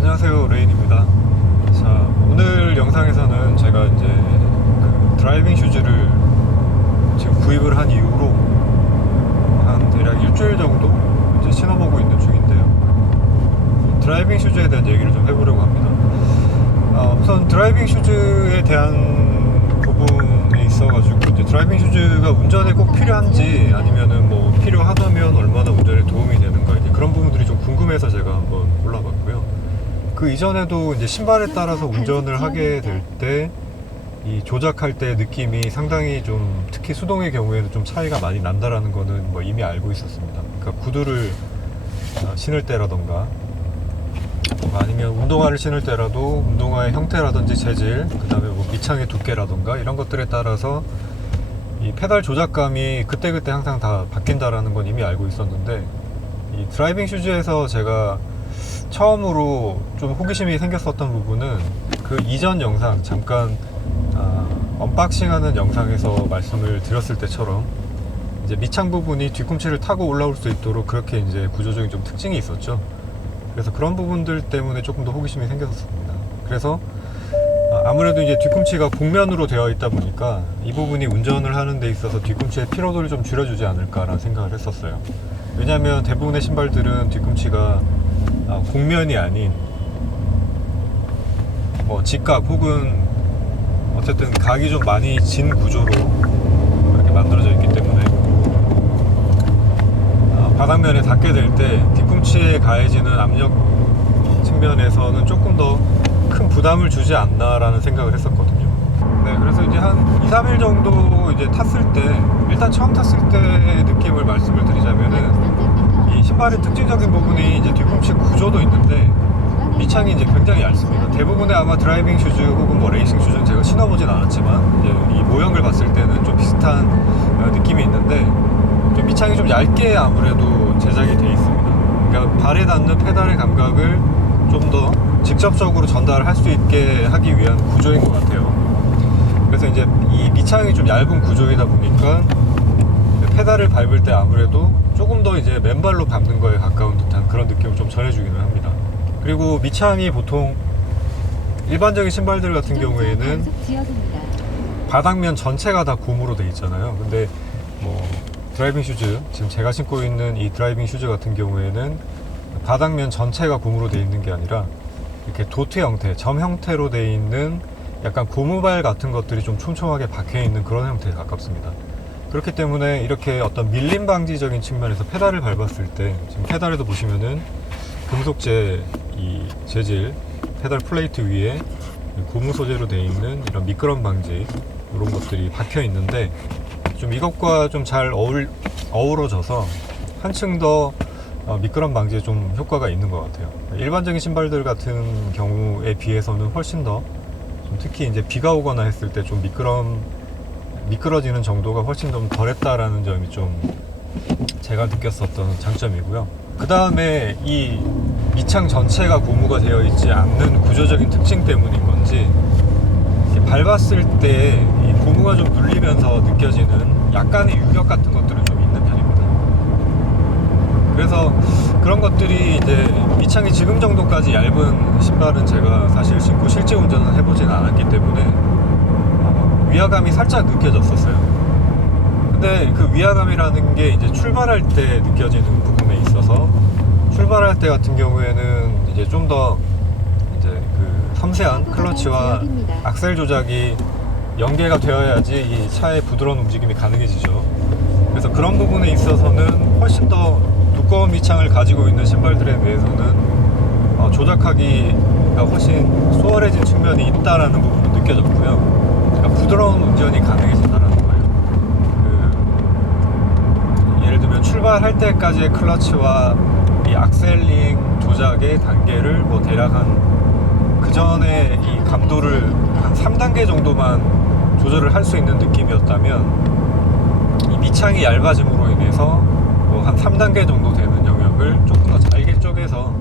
안녕하세요, 레인입니다. 자, 오늘 영상에서는 제가 이제 그 드라이빙 슈즈를 지금 구입을 한 이후로 한 대략 일주일 정도 이제 신어보고 있는 중인데요. 드라이빙 슈즈에 대한 얘기를 좀 해보려고 합니다. 우선 드라이빙 슈즈에 대한 부분에 있어가지고 이제 드라이빙 슈즈가 운전에 꼭 필요한지 아니면은 뭐 필요하다면 얼마나 운전에 도움이 되는가, 이제 그런 부분들이 좀 궁금해서 제가 한번 올라봤고요. 그 이전에도 이제 신발에 따라서 운전을 하게 될 때 이 조작할 때 느낌이 상당히 좀, 특히 수동의 경우에는 좀 차이가 많이 난다라는 거는 뭐 이미 알고 있었습니다. 그러니까 구두를 신을 때라던가 아니면 운동화를 신을 때라도 운동화의 형태라든지 재질, 그 다음에 뭐 밑창의 두께라던가 이런 것들에 따라서 이 페달 조작감이 그때그때 항상 다 바뀐다라는 건 이미 알고 있었는데, 이 드라이빙 슈즈에서 제가 처음으로 좀 호기심이 생겼었던 부분은 그 이전 영상, 잠깐 언박싱하는 영상에서 말씀을 드렸을 때처럼 이제 밑창 부분이 뒤꿈치를 타고 올라올 수 있도록 그렇게 이제 구조적인 좀 특징이 있었죠. 그래서 그런 부분들 때문에 조금 더 호기심이 생겼습니다. 그래서 아무래도 이제 뒤꿈치가 곡면으로 되어 있다 보니까 이 부분이 운전을 하는 데 있어서 뒤꿈치의 피로도를 좀 줄여주지 않을까라는 생각을 했었어요. 왜냐하면 대부분의 신발들은 뒤꿈치가 곡면이 아닌 뭐 직각 혹은 어쨌든 각이 좀 많이 진 구조로 이렇게 만들어져 있기 때문에 바닥면에 닿게 될 때 뒤꿈치에 가해지는 압력 측면에서는 조금 더 큰 부담을 주지 않나라는 생각을 했었거든요. 네, 그래서 이제 한 2, 3일 정도 이제 탔을 때, 일단 처음 탔을 때의 느낌을 말씀을 드리자면은 이 신발의 특징적인 부분이 이제 뒤꿈치 구조도 있는데 밑창이 이제 굉장히 얇습니다. 대부분의 아마 드라이빙 슈즈 혹은 뭐 레이싱 슈즈는 제가 신어보진 않았지만 이제 이 모형을 봤을 때는 좀 비슷한 느낌이 있는데, 좀 밑창이 좀 얇게 아무래도 제작이 되어 있습니다. 그러니까 발에 닿는 페달의 감각을 좀 더 직접적으로 전달할 수 있게 하기 위한 구조인 것 같아요. 그래서 이제 이 밑창이 좀 얇은 구조이다 보니까 페달을 밟을 때 아무래도 조금 더 이제 맨발로 밟는 거에 가까운 듯한 그런 느낌을 좀 전해주기는 합니다. 그리고 밑창이 보통 일반적인 신발들 같은 경우에는 바닥면 전체가 다 고무로 되어 있잖아요. 근데 뭐 드라이빙 슈즈, 지금 제가 신고 있는 이 드라이빙 슈즈 같은 경우에는 바닥면 전체가 고무로 되어 있는 게 아니라 이렇게 도트 형태, 점 형태로 되어 있는 약간 고무발 같은 것들이 좀 촘촘하게 박혀 있는 그런 형태에 가깝습니다. 그렇기 때문에 이렇게 어떤 밀림 방지적인 측면에서 페달을 밟았을 때, 지금 페달에도 보시면은 금속재 이 재질, 페달 플레이트 위에 고무 소재로 되어 있는 이런 미끄럼 방지 이런 것들이 박혀 있는데, 좀 이것과 좀 잘 어우러져서 한층 더 미끄럼 방지에 좀 효과가 있는 것 같아요. 일반적인 신발들 같은 경우에 비해서는 훨씬 더, 특히 이제 비가 오거나 했을 때 좀 미끄러지는 정도가 훨씬 좀 덜했다라는 점이 좀 제가 느꼈었던 장점이고요. 그 다음에 이 밑창 전체가 고무가 되어 있지 않는 구조적인 특징 때문인 건지 밟았을 때 이 고무가 좀 눌리면서 느껴지는 약간의 유격 같은 것들은 좀 있는 편입니다. 그래서 그런 것들이 이제 밑창이 지금 정도까지 얇은 신발은 제가 사실 신고 실제 운전은 해보지는 않았기 때문에 위화감이 살짝 느껴졌었어요. 근데 그 위화감이라는 게 이제 출발할 때 느껴지는 부분에 있어서, 출발할 때 같은 경우에는 이제 좀 더 이제 그 섬세한 클러치와 악셀 조작이 연계가 되어야지 이 차의 부드러운 움직임이 가능해지죠. 그래서 그런 부분에 있어서는 훨씬 더 두꺼운 밑창을 가지고 있는 신발들에 비해서는 조작하기가 훨씬 수월해진 측면이 있다라는 부분은 느껴졌고요. 그러니까 부드러운 운전이 가능해진다는 거예요. 예를 들면 출발할 때까지의 클러치와 이 악셀링 조작의 단계를 뭐 대략 그 전에 이 감도를 한 3단계 정도만 조절을 할 수 있는 느낌이었다면, 이 밑창이 얇아짐으로 인해서 뭐 한 3단계 정도 되는 영역을 조금 더 잘게 쪼개서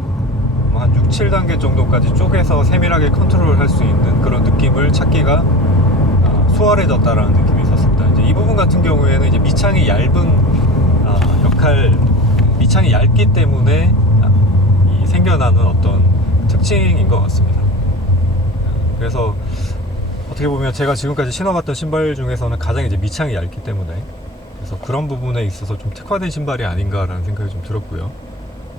뭐 한 6, 7단계 정도까지 쪼개서 세밀하게 컨트롤 할 수 있는 그런 느낌을 찾기가 수월해졌다라는 느낌이 있었습니다. 이제 이 부분 같은 경우에는 이제 밑창이 얇은 밑창이 얇기 때문에 이 생겨나는 어떤 특징인 것 같습니다. 그래서 어떻게 보면 제가 지금까지 신어봤던 신발 중에서는 가장 이제 밑창이 얇기 때문에, 그래서 그런 부분에 있어서 좀 특화된 신발이 아닌가라는 생각이 좀 들었고요.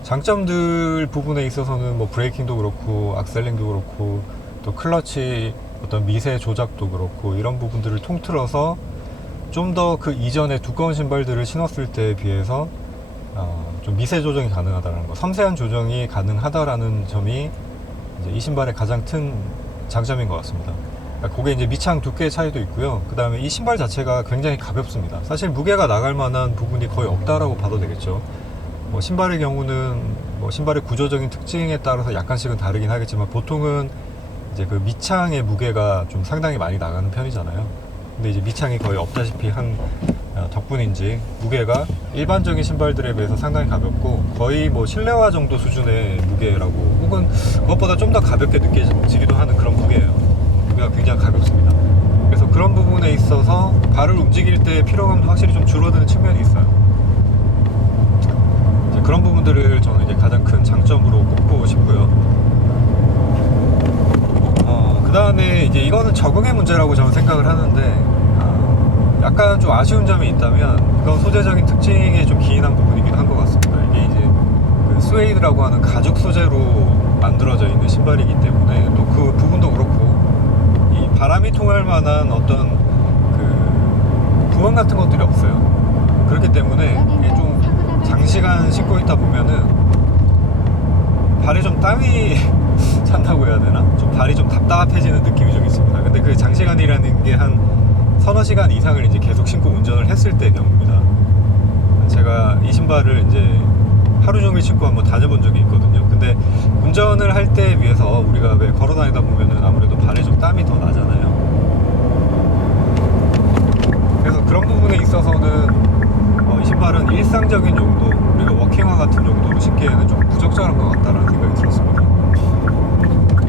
장점들 부분에 있어서는 뭐 브레이킹도 그렇고 악셀링도 그렇고 또 클러치 어떤 미세 조작도 그렇고 이런 부분들을 통틀어서 좀 더 그 이전에 두꺼운 신발들을 신었을 때에 비해서 좀 미세 조정이 가능하다는 거, 섬세한 조정이 가능하다라는 점이 이제 이 신발의 가장 큰 장점인 것 같습니다. 그게 이제 밑창 두께의 차이도 있고요. 그 다음에 이 신발 자체가 굉장히 가볍습니다. 사실 무게가 나갈 만한 부분이 거의 없다라고 봐도 되겠죠. 뭐 신발의 경우는 뭐 신발의 구조적인 특징에 따라서 약간씩은 다르긴 하겠지만 보통은 이제 그 밑창의 무게가 좀 상당히 많이 나가는 편이잖아요. 근데 이제 밑창이 거의 없다시피 한 덕분인지 무게가 일반적인 신발들에 비해서 상당히 가볍고 거의 뭐 실내화 정도 수준의 무게라고, 혹은 그것보다 좀 더 가볍게 느껴지기도 하는 그런 무게예요. 무게가 굉장히 가볍습니다. 그래서 그런 부분에 있어서 발을 움직일 때 피로감도 확실히 좀 줄어드는 측면이 있어요. 이제 그런 부분들을 저는 이제 가장 큰 장점으로 꼽고 싶고요. 그 다음에 이제 이거는 적응의 문제라고 저는 생각을 하는데, 약간 좀 아쉬운 점이 있다면 그건 소재적인 특징에 좀 기인한 부분이긴 한 것 같습니다. 이게 이제 그 스웨이드라고 하는 가죽 소재로 만들어져 있는 신발이기 때문에 또 그 부분도 그렇고 이 바람이 통할 만한 어떤 그 구멍 같은 것들이 없어요. 그렇기 때문에 이게 좀 장시간 신고 있다 보면은 발에 좀 땀이 찬다고 해야 되나? 좀 발이 좀 답답해지는 느낌이 좀 있습니다. 근데 그 장시간이라는 게 한 서너 시간 이상을 이제 계속 신고 운전을 했을 때의 경우입니다. 제가 이 신발을 이제 하루 종일 신고 한번 다녀본 적이 있거든요. 근데 운전을 할 때에 비해서 우리가 왜 걸어 다니다 보면은 아무래도 발에 좀 땀이 더 나잖아요. 그래서 그런 부분에 있어서는 이 신발은 일상적인 용도, 우리가 워킹화 같은 용도로 신기에는 좀 부적절한 것 같다라는 생각이 들었습니다.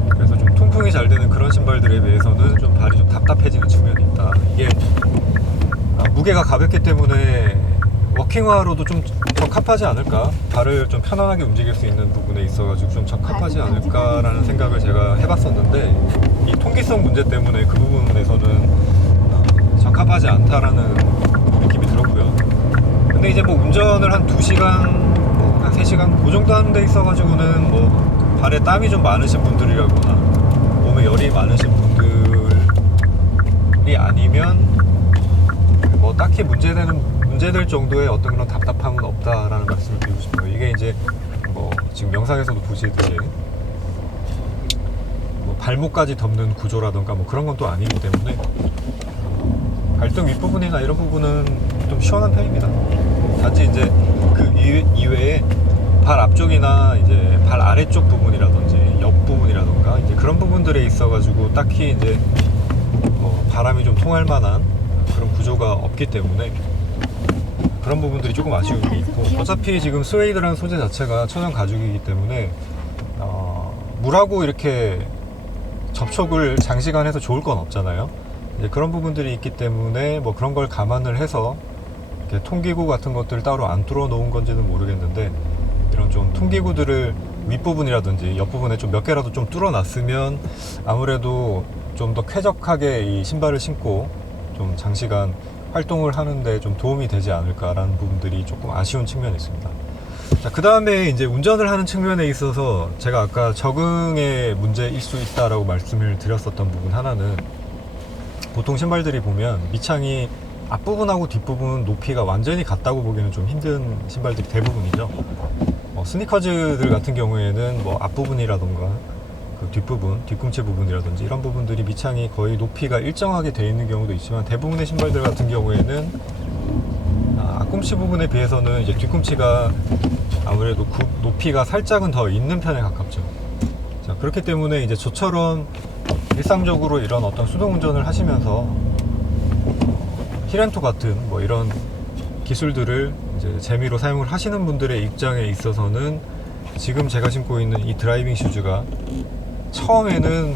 그래서 좀 통풍이 잘 되는 그런 신발들에 비해서는 좀 발이 좀 답답해지는 측면이 있다. 이게 무게가 가볍기 때문에 워킹화로도 좀 적합하지 않을까, 발을 좀 편안하게 움직일 수 있는 부분에 있어가지고 좀 적합하지 않을까라는 생각을 제가 해봤었는데, 이 통기성 문제 때문에 그 부분에서는 적합하지 않다라는 느낌이 들었고요. 근데 이제 뭐 운전을 한 2시간, 뭐 한 3시간 그 정도 하는 데 있어가지고는 뭐 발에 땀이 좀 많으신 분들이라거나 몸에 열이 많으신 분들이 아니면 뭐 딱히 문제될 정도의 어떤 그런 답답함은 없다라는 말씀을 드리고 싶어요. 이게 이제 뭐 지금 영상에서도 보시듯이 뭐 발목까지 덮는 구조라던가 뭐 그런 건 또 아니기 때문에 발등 윗부분이나 이런 부분은 좀 시원한 편입니다. 단지 이제 그 이외에 발 앞쪽이나 이제 발 아래쪽 부분이라든지 옆 부분이라던가 이제 그런 부분들에 있어가지고 딱히 이제 뭐 바람이 좀 통할 만한 그런 구조가 없기 때문에 그런 부분들이 조금 아쉬운 게 있고, 어차피 지금 스웨이드라는 소재 자체가 천연 가죽이기 때문에 물하고 이렇게 접촉을 장시간 해서 좋을 건 없잖아요. 이제 그런 부분들이 있기 때문에 뭐 그런 걸 감안을 해서 이렇게 통기구 같은 것들을 따로 안 뚫어 놓은 건지는 모르겠는데, 이런 좀 통기구들을 윗부분이라든지 옆부분에 좀 몇 개라도 좀 뚫어 놨으면 아무래도 좀 더 쾌적하게 이 신발을 신고 좀 장시간 활동을 하는데 좀 도움이 되지 않을까라는 부분들이 조금 아쉬운 측면이 있습니다. 자, 그 다음에 이제 운전을 하는 측면에 있어서 제가 아까 적응의 문제일 수 있다라고 말씀을 드렸었던 부분 하나는, 보통 신발들이 보면 밑창이 앞부분하고 뒷부분 높이가 완전히 같다고 보기는 좀 힘든 신발들이 대부분이죠. 스니커즈들 같은 경우에는 뭐 앞부분이라던가 그 뒷부분, 뒤꿈치 부분이라든지 이런 부분들이 밑창이 거의 높이가 일정하게 되어 있는 경우도 있지만, 대부분의 신발들 같은 경우에는 앞꿈치 부분에 비해서는 이제 뒤꿈치가 아무래도 높이가 살짝은 더 있는 편에 가깝죠. 자, 그렇기 때문에 이제 저처럼 일상적으로 이런 어떤 수동 운전을 하시면서 힐앤토 같은 뭐 이런 기술들을 이제 재미로 사용을 하시는 분들의 입장에 있어서는 지금 제가 신고 있는 이 드라이빙 슈즈가 처음에는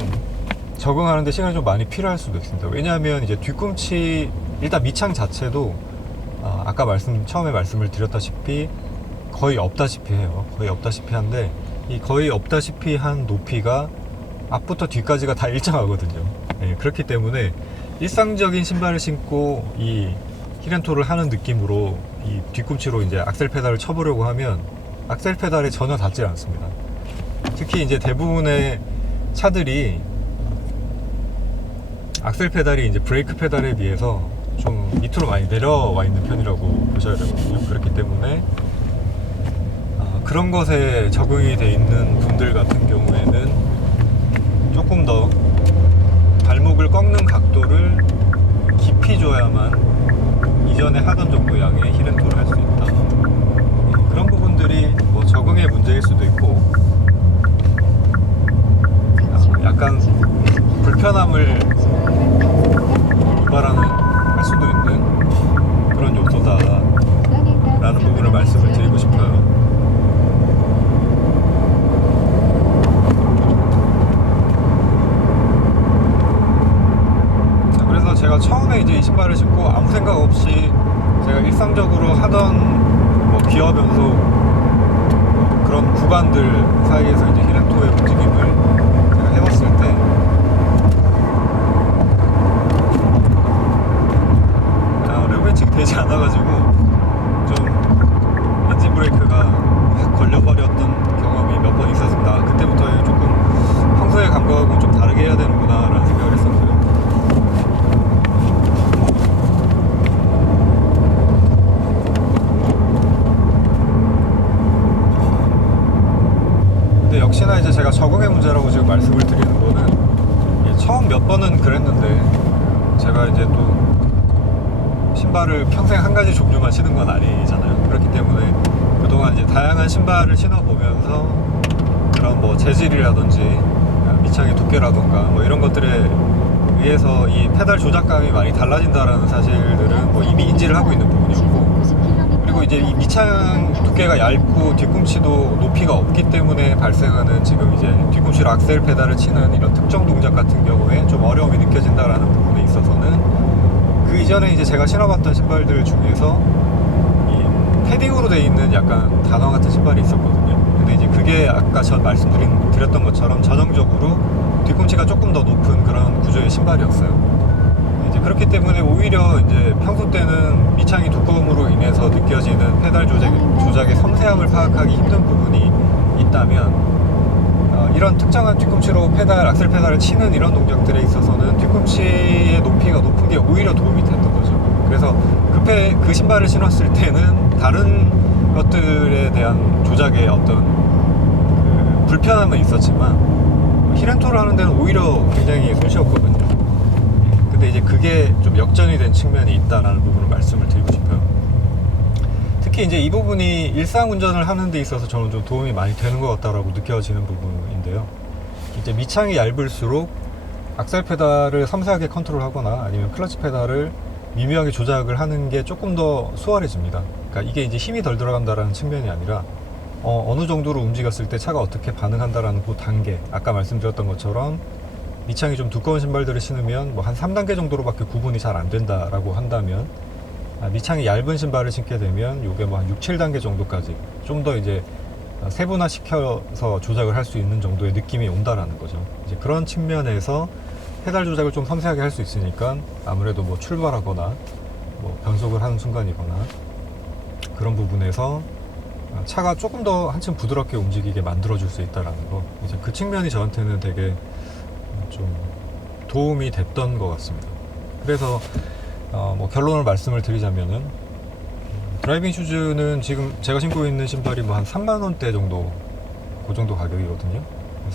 적응하는데 시간이 좀 많이 필요할 수도 있습니다. 왜냐하면 이제 뒤꿈치, 일단 밑창 자체도 아까 처음에 말씀을 드렸다시피 거의 없다시피 해요. 거의 없다시피 한데 이 거의 없다시피 한 높이가 앞부터 뒤까지가 다 일정하거든요. 예, 그렇기 때문에 일상적인 신발을 신고 이 힐앤토를 하는 느낌으로 이 뒤꿈치로 이제 악셀 페달을 쳐보려고 하면 악셀 페달에 전혀 닿질 않습니다. 특히 이제 대부분의 차들이 악셀 페달이 이제 브레이크 페달에 비해서 좀 밑으로 많이 내려와 있는 편이라고 보셔야 되거든요. 그렇기 때문에 그런 것에 적응이 돼 있는 분들 같은 경우에는 조금 더 발목을 꺾는 각도를 깊이 줘야만 이전에 하던 정도 양의 힐앤토를 할 수 있다. 그런 부분들이 뭐 적응의 문제일 수도 있고 약간 불편함을 유발하는 할 수도 있는 그런 요소다라는 부분을 말씀을 드리고 싶어요. 제가 처음에 이제 이 신발을 신고 아무 생각 없이 제가 일상적으로 하던 뭐 기어 변속 그런 구간들 사이에서 이제 힐앤토의 움직임을 제가 해봤을 때 레버리지가 되지 않아가지고 좀 엔진 브레이크가 확 걸려버렸던 경험이 몇 번 있었습니다. 그때부터 조금 평소의 감각하고는 좀 다르게 해야 되는구나 라는 생각을 했었어요. 역시나 이제 제가 적응의 문제라고 지금 말씀을 드리는 거는 처음 몇 번은 그랬는데 제가 이제 또 신발을 평생 한 가지 종류만 신은 건 아니잖아요. 그렇기 때문에 그동안 이제 다양한 신발을 신어보면서 그런 뭐 재질이라든지 밑창의 두께라던가 뭐 이런 것들에 의해서 이 페달 조작감이 많이 달라진다라는 사실들은 뭐 이미 인지를 하고 있는 부분이었고, 그리고 이제 이 밑창 두께가 얇고 뒤꿈치도 높이가 없기 때문에 발생하는 지금 이제 뒤꿈치로 악셀 페달을 치는 이런 특정 동작 같은 경우에 좀 어려움이 느껴진다라는 부분에 있어서는 그 이전에 이제 제가 신어봤던 신발들 중에서 이 패딩으로 되어 있는 약간 단화 같은 신발이 있었거든요. 근데 이제 그게 아까 전 말씀드렸던 것처럼 전형적으로 뒤꿈치가 조금 더 높은 그런 구조의 신발이었어요. 이제 그렇기 때문에 오히려 이제 평소 때는 밑창이 두꺼움으로 인해서 느껴지는 페달 조작의 섬세함을 파악하기 힘든 부분이 있다면 이런 특정한 뒤꿈치로 악셀 페달을 치는 이런 동작들에 있어서는 뒤꿈치의 높이가 높은 게 오히려 도움이 됐던 거죠. 그래서 그 신발을 신었을 때는 다른 것들에 대한 조작의 어떤 그 불편함은 있었지만 힐앤토를 하는 데는 오히려 굉장히 손쉬웠거든요. 근데 이제 그게 좀 역전이 된 측면이 있다라는 부분을 말씀을 드리고 싶어요. 특히 이제 이 부분이 일상 운전을 하는 데 있어서 저는 좀 도움이 많이 되는 것 같다라고 느껴지는 부분인데요. 이제 밑창이 얇을수록 악셀 페달을 섬세하게 컨트롤하거나 아니면 클러치 페달을 미묘하게 조작을 하는 게 조금 더 수월해집니다. 그러니까 이게 이제 힘이 덜 들어간다라는 측면이 아니라 어느 정도로 움직였을 때 차가 어떻게 반응한다라는 그 단계, 아까 말씀드렸던 것처럼 밑창이 좀 두꺼운 신발들을 신으면 뭐 한 3단계 정도로밖에 구분이 잘 안 된다라고 한다면 밑창이 얇은 신발을 신게 되면 이게 뭐 한 6, 7단계 정도까지 좀 더 이제 세분화 시켜서 조작을 할 수 있는 정도의 느낌이 온다라는 거죠. 이제 그런 측면에서 페달 조작을 좀 섬세하게 할 수 있으니까 아무래도 뭐 출발하거나 뭐 변속을 하는 순간이거나 그런 부분에서 차가 조금 더 한층 부드럽게 움직이게 만들어줄 수 있다라는 거, 이제 그 측면이 저한테는 되게 좀 도움이 됐던 것 같습니다. 그래서 뭐 결론을 말씀을 드리자면은 드라이빙 슈즈는 지금 제가 신고 있는 신발이 뭐 한 3만원대 정도, 그 정도 가격이거든요.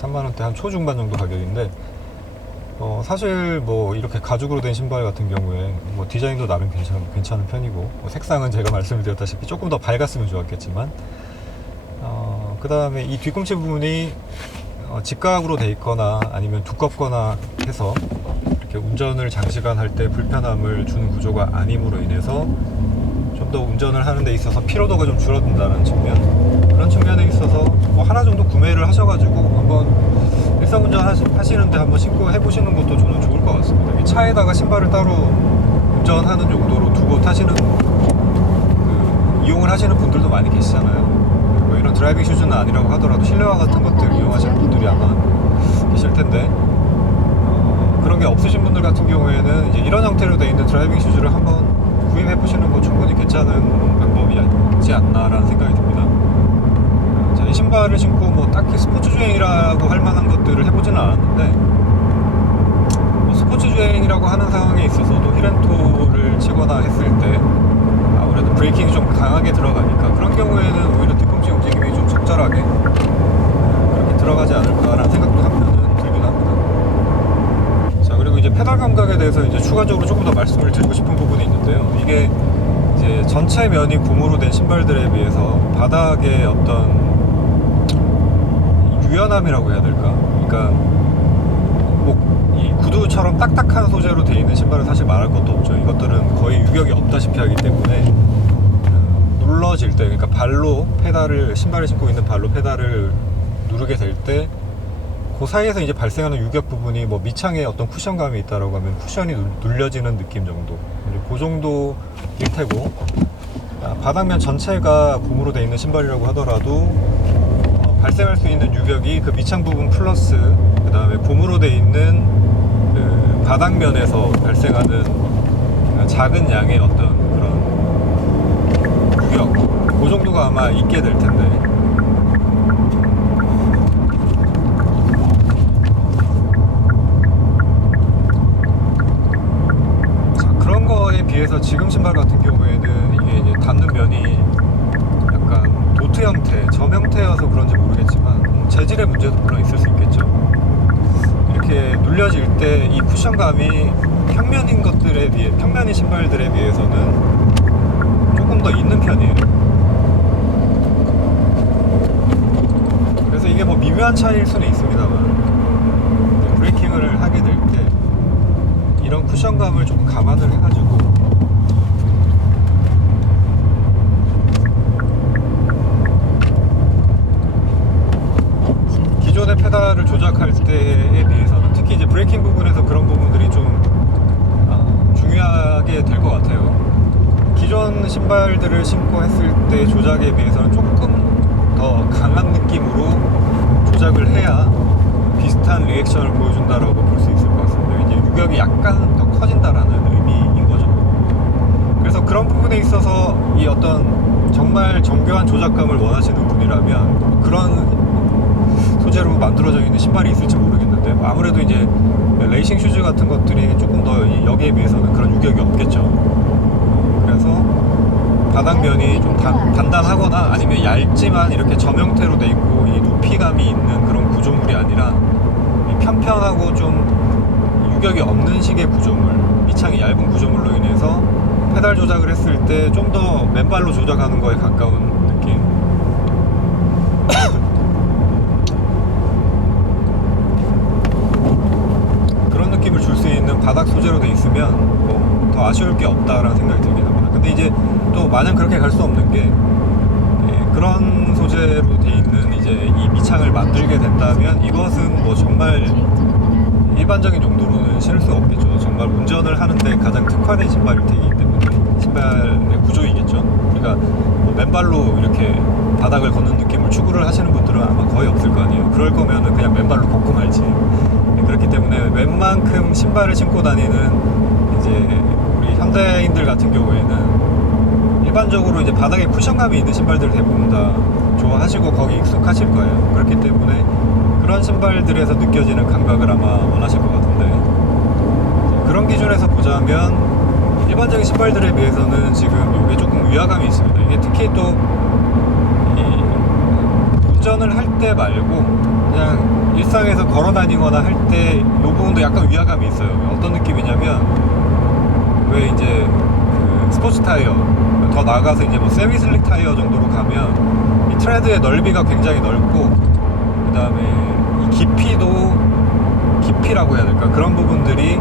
3만원대 한 초중반 정도 가격인데 사실 뭐 이렇게 가죽으로 된 신발 같은 경우에 뭐 디자인도 나름 괜찮은 편이고, 뭐 색상은 제가 말씀드렸다시피 조금 더 밝았으면 좋았겠지만 그 다음에 이 뒤꿈치 부분이 직각으로 돼 있거나 아니면 두껍거나 해서 이렇게 운전을 장시간 할 때 불편함을 주는 구조가 아님으로 인해서 좀 더 운전을 하는 데 있어서 피로도가 좀 줄어든다는 측면, 그런 측면에 있어서 뭐 하나 정도 구매를 하셔가지고 한번 일상 운전 하시는데 한번 신고 해보시는 것도 저는 좋을 것 같습니다. 차에다가 신발을 따로 운전하는 용도로 두고 타시는 이용을 하시는 분들도 많이 계시잖아요. 이런 드라이빙 슈즈는 아니라고 하더라도 실내화 같은 것들 이용하시는 분들이 아마 계실 텐데 그런 게 없으신 분들 같은 경우에는 이제 이런 형태로 되어 있는 드라이빙 슈즈를 한번 구입해 보시는 거 충분히 괜찮은 방법이지 않나라는 생각이 듭니다. 자, 이 신발을 신고 뭐 딱히 스포츠 주행이라고 할 만한 것들을 해보지는 않았는데 뭐 스포츠 주행이라고 하는 상황에 있어서도 힐앤토를 치거나 했을 때 아무래도 브레이킹이 좀 강하게 들어가니까 그런 경우에는 오히려 뒤꿈치 움직임이 좀 적절하게 그렇게 들어가지 않을까라는 생각도 한편은 들긴 합니다. 자, 그리고 이제 페달 감각에 대해서 이제 추가적으로 조금 더 말씀을 드리고 싶은 부분이 있는데요. 이게 이제 전체 면이 고무로 된 신발들에 비해서 바닥의 어떤 유연함이라고 해야 될까? 그러니까 뭐 이 구두처럼 딱딱한 소재로 되어 있는 신발은 사실 말할 것도 없죠. 이것들은 거의 유격이 없다시피 하기 때문에 눌러질 때, 그러니까 발로 페달을, 신발을 신고 있는 발로 페달을 누르게 될 때 그 사이에서 이제 발생하는 유격 부분이 뭐 밑창에 어떤 쿠션감이 있다라고 하면 쿠션이 눌려지는 느낌 정도, 그 정도일 테고, 바닥면 전체가 고무로 되어 있는 신발이라고 하더라도 발생할 수 있는 유격이 그 밑창 부분 플러스 그 다음에 고무로 되어 있는 그 바닥면에서 발생하는 작은 양의 어떤 그런 유격, 그 정도가 아마 있게 될 텐데, 자, 그런 거에 비해서 지금 신발 같은 경우에는 이게 이제 닿는 면이 약간 도트 형태, 점 형태여서 그런지 모르겠지만 재질의 문제도 물론 있을 수 있겠죠. 이렇게 눌려질 때 이 쿠션감이 평면인 것들에 비해, 평면인 신발들에 비해서는 조금 더 있는 편이에요. 그래서 이게 뭐 미묘한 차이일 수는 있습니다만 브레이킹을 하게 될 때 이런 쿠션감을 조금 감안을 해가지고 기존의 페달을 조작할 때에 비해서는 특히 이제 브레이킹 부분에서 그런 부분들이 좀 중요하게 될 것 같아요. 기존 신발들을 신고 했을 때 조작에 비해서는 조금 더 강한 느낌으로 조작을 해야 비슷한 리액션을 보여준다라고 볼 수 있을 것 같습니다. 이제 유격이 약간 더 커진다라는 의미인 거죠. 그래서 그런 부분에 있어서 이 어떤 정말 정교한 조작감을 원하시는 분이라면 그런 소재로 만들어져 있는 신발이 있을지 모르겠는데 아무래도 이제 레이싱 슈즈 같은 것들이 조금 더 여기에 비해서는 그런 유격이 없겠죠. 그래서 바닥면이 좀 단단하거나 아니면 얇지만 이렇게 점 형태로 돼 있고 이 높이감이 있는 그런 구조물이 아니라 편편하고 좀 유격이 없는 식의 구조물, 밑창이 얇은 구조물로 인해서 페달 조작을 했을 때 좀 더 맨발로 조작하는 거에 가까운 느낌. 그런 느낌을 줄 수 있는 바닥 소재로 돼 있으면 뭐 더 아쉬울 게 없다라는 생각이 들긴 합니다. 근데 이제 또 마냥 그렇게 갈 수 없는 게 그런 소재로 돼 있는 이제 이 밑창을 만들게 된다면 이것은 뭐 정말 일반적인 용도로는 신을 수가 없겠죠. 정말 운전을 하는데 가장 특화된 신발일 테기 때문에 신발의 구조이겠죠. 그러니까 뭐 맨발로 이렇게 바닥을 걷는 느낌을 추구를 하시는 분들은 아마 거의 없을 거 아니에요. 그럴 거면은 그냥 맨발로 걷고 말지. 그렇기 때문에 웬만큼 신발을 신고 다니는 이제 우리 현대인들 같은 경우에는 일반적으로 이제 바닥에 쿠션감이 있는 신발들을 대부분 다 좋아하시고 거기 익숙하실 거예요. 그렇기 때문에 그런 신발들에서 느껴지는 감각을 아마 원하실 것 같은데, 그런 기준에서 보자면 일반적인 신발들에 비해서는 지금 이게 조금 위화감이 있습니다. 이게 특히 또 운전을 할 때 말고 그냥 일상에서 걸어 다니거나 할 때 이 부분도 약간 위화감이 있어요. 어떤 느낌이냐면 왜 이제 그 스포츠 타이어 더 나아가서 이제 뭐 세미 슬릭 타이어 정도로 가면 이 트레드의 넓이가 굉장히 넓고 그 다음에 이 깊이라고 해야 될까, 그런 부분들이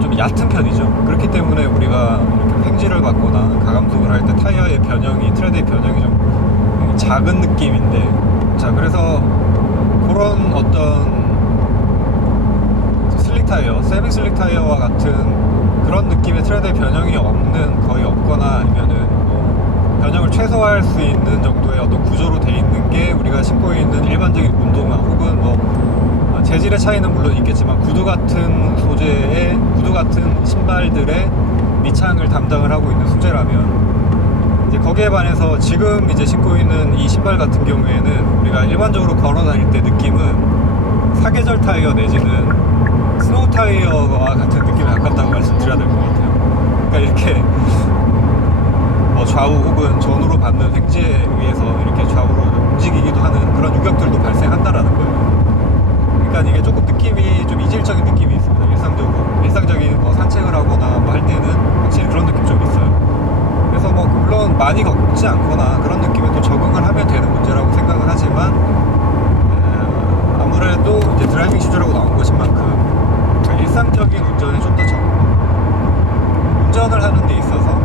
좀 얕은 편이죠. 그렇기 때문에 우리가 이렇게 횡지를 받거나 가감속을 할 때 타이어의 변형이, 트레드의 변형이 좀 작은 느낌인데, 자, 그래서 그런 어떤 슬릭 타이어, 세미 슬릭 타이어와 같은 그런 느낌의 트레드의 변형이 없는, 거의 없거나 아니면은 뭐 변형을 최소화할 수 있는 정도의 어떤 구조로 돼 있는 게 우리가 신고 있는 일반적인 운동화 혹은 뭐 재질의 차이는 물론 있겠지만 구두 같은 소재의 구두 같은 신발들의 밑창을 담당을 하고 있는 소재라면 이제 거기에 반해서 지금 이제 신고 있는 이 신발 같은 경우에는 우리가 일반적으로 걸어 다닐 때 느낌은 사계절 타이어 내지는 스노우 타이어와 같은 느낌에 가깝다고 말씀드려야 될 것 같아요. 그러니까 이렇게 뭐 좌우 혹은 전후로 받는 횡재에 의해서 이렇게 좌우로 움직이기도 하는 그런 유격들도 발생한다라는 거예요. 그러니까 이게 조금 느낌이 좀 이질적인 느낌이 있습니다. 일상적인 뭐 산책을 하거나 뭐 할 때는 확실히 그런 느낌 좀 있어요. 그래서 뭐 물론 많이 걷지 않거나 그런 느낌에 또 적응을 하면 되는 문제라고 생각을 하지만 아무래도 이제 드라이빙 슈즈라고 나온 것인 만큼 일상적인 운전에 좀 더 운전을 하는 데 있어서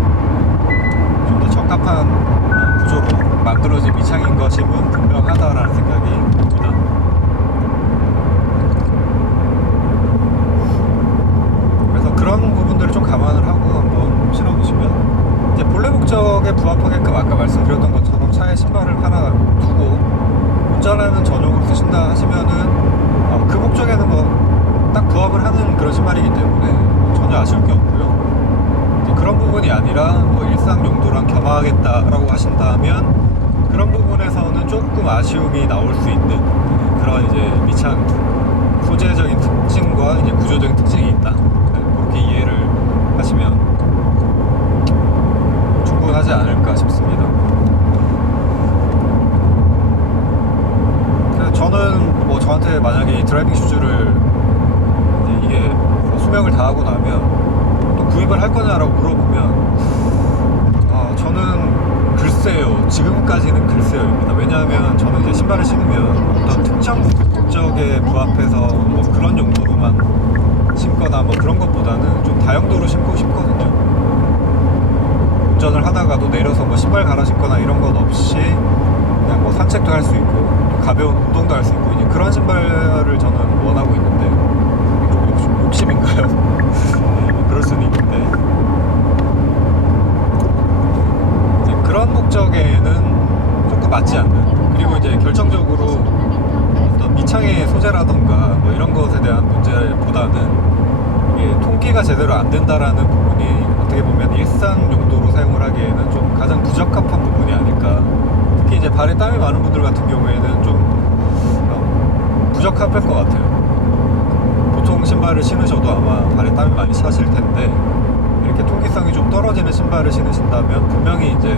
좀 더 적합한 구조로 만들어진 밑창인 것임은 분명하다라는 생각이 듭니다. 그래서 그런 부분들을 좀 감안을 하고 한번 신어보시면 이제 본래 목적에 부합하게끔 아까 말씀드렸던 것처럼 차에 신발을 하나 두고 운전하는 전용으로 쓰신다 하시면은 그 목적에는 뭐 딱 부합을 하는 그런 신발이기 때문에 전혀 아쉬울 게 없고요. 이제 그런 부분이 아니라 뭐 일상 용도랑 겸하겠다라고 하신다면 그런 부분에서는 조금 아쉬움이 나올 수 있는 그런 이제 밑창 소재적인 특징과 이제 구조적인 특징이 있다. 그렇게 이해를 하시면 충분하지 않을까 싶습니다. 저는 뭐 저한테 만약에 이 드라이빙 슈즈를 이게 뭐 수명을 다하고 나면 또 구입을 할 거냐라고 물어보면 저는 글쎄요. 지금까지는 글쎄요입니다. 왜냐하면 저는 이제 신발을 신으면 어떤 특정 목적에 부합해서 뭐 그런 용도로만 신거나 뭐 그런 것보다는 좀 다용도로 신고 싶거든요. 운전을 하다가도 내려서 뭐 신발 갈아 신거나 이런 것 없이 그냥 뭐 산책도 할 수 있고 가벼운 운동도 할 수 있고 이제 그런 신발을 저는 원하고 있는데 좀 욕심인가요? 네, 뭐 그럴 수는 있는데 이제 그런 목적에는 조금 맞지 않는, 그리고 이제 결정적으로 어떤 밑창의 소재라던가 뭐 이런 것에 대한 문제보다는 이게 통기가 제대로 안 된다라는 부분이 어떻게 보면 일상 용도로 사용을 하기에는 좀 가장 부적합한 부분이 아닐까. 특히 이제 발에 땀이 많은 분들 같은 경우에는 좀 부적합할 것 같아요. 보통 신발을 신으셔도 아마 발에 땀이 많이 차실 텐데 이렇게 통기성이 좀 떨어지는 신발을 신으신다면 분명히 이제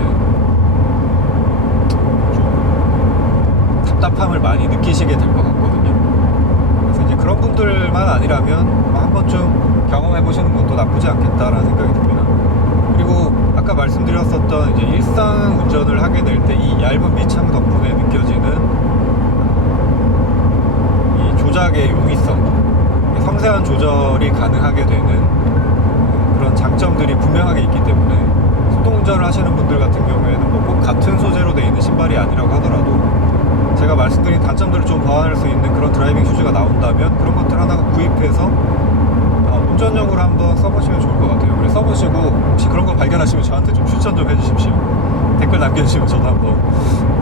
좀 답답함을 많이 느끼시게 될 것 같거든요. 그래서 이제 그런 분들만 아니라면 한 번쯤 경험해 보시는 것도 나쁘지 않겠다라는 생각이 듭니다. 그리고 아까 말씀드렸었던 이제 일상 운전을 하게 될 때 이 얇은 밑창 덕분에 느껴지는 이 조작의 용이성, 섬세한 조절이 가능하게 되는 그런 장점들이 분명하게 있기 때문에 수동 운전을 하시는 분들 같은 경우에는 뭐 꼭 같은 소재로 되어 있는 신발이 아니라고 하더라도 제가 말씀드린 단점들을 좀 보완할 수 있는 그런 드라이빙 슈즈가 나온다면 그런 것들 하나 구입해서 운전용으로 한번 써보시면 좋을 것 같아요. 그래서 써보시고 혹시 그런 거 발견하시면 저한테 좀 추천 좀 해주십시오. 댓글 남겨주시면 저도 한번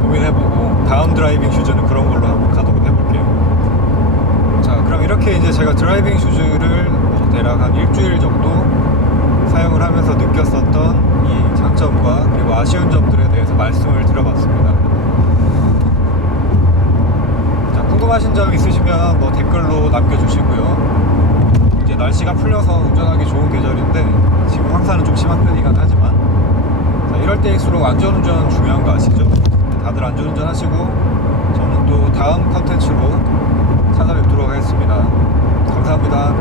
고민해보고 다음 드라이빙 슈즈는 그런 걸로 한번 가도록 해볼게요. 자, 그럼 이렇게 이제 제가 드라이빙 슈즈를 대략 한 일주일 정도 사용을 하면서 느꼈었던 이 장점과 그리고 아쉬운 점들에 대해서 말씀을 드려봤습니다. 자, 궁금하신 점 있으시면 뭐 댓글로 남겨주시고요. 이제 날씨가 풀려서 운전하기 좋은 계절인데 지금 황사는 좀 심한 편이긴 하지만 자, 이럴 때일수록 안전운전 중요한 거 아시죠? 다들 안전운전 하시고 저는 또 다음 컨텐츠로 찾아뵙도록 하겠습니다. 감사합니다.